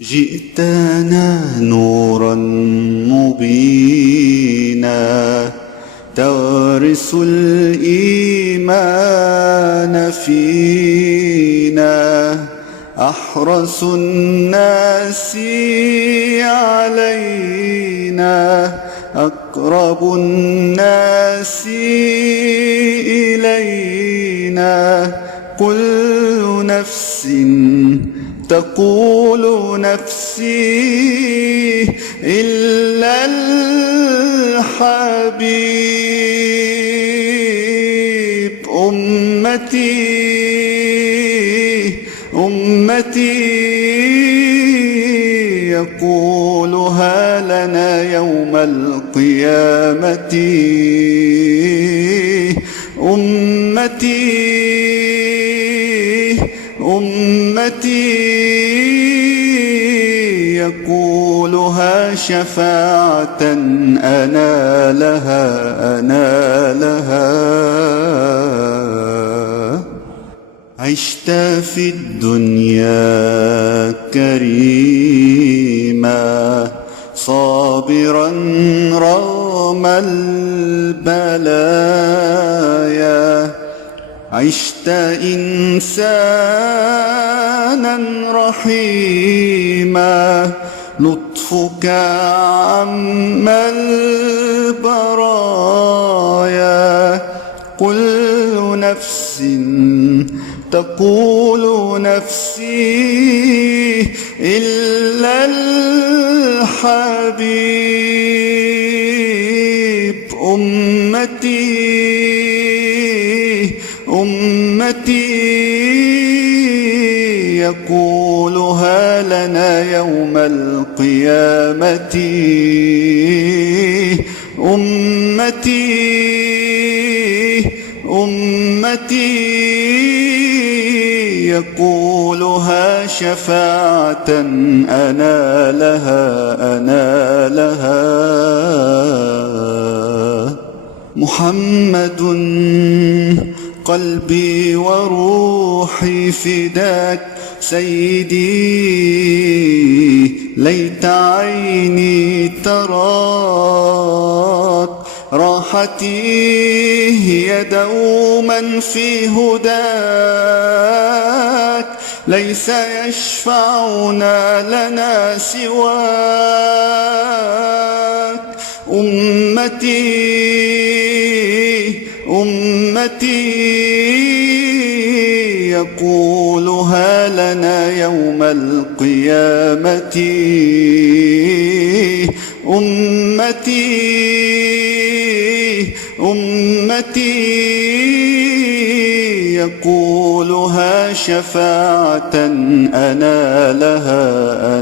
جئتنا نورا مبينا تغرس الإيمان فينا، أحرص الناس علينا، أقرب الناس إلينا، كل نفس تقول نفسي إلا الحبيب. أمتي أمتي يقولها لنا يوم القيامة. أمتي أمتي يقولها شفاعة أنا لها. عشت في الدنيا كريما صابرا رغم البلايا، عشت إنسانا رحيما لطفك عم البرايا، كل نفس تقول نفسي إلا الحبيب. أمتي أمتي يقولها لنا يوم القيامة. أمتي أمتي يقولها شفاعة أنا لها. محمد قلبي وروحي فداك سيدي، ليت عيني تراك، راحتي هي دوما في هداك، ليس يشفعنا لنا سواك. أمتي أمتي يقولها لنا يوم القيامة. أمتي أمتي يقولها شفاعة أنا لها.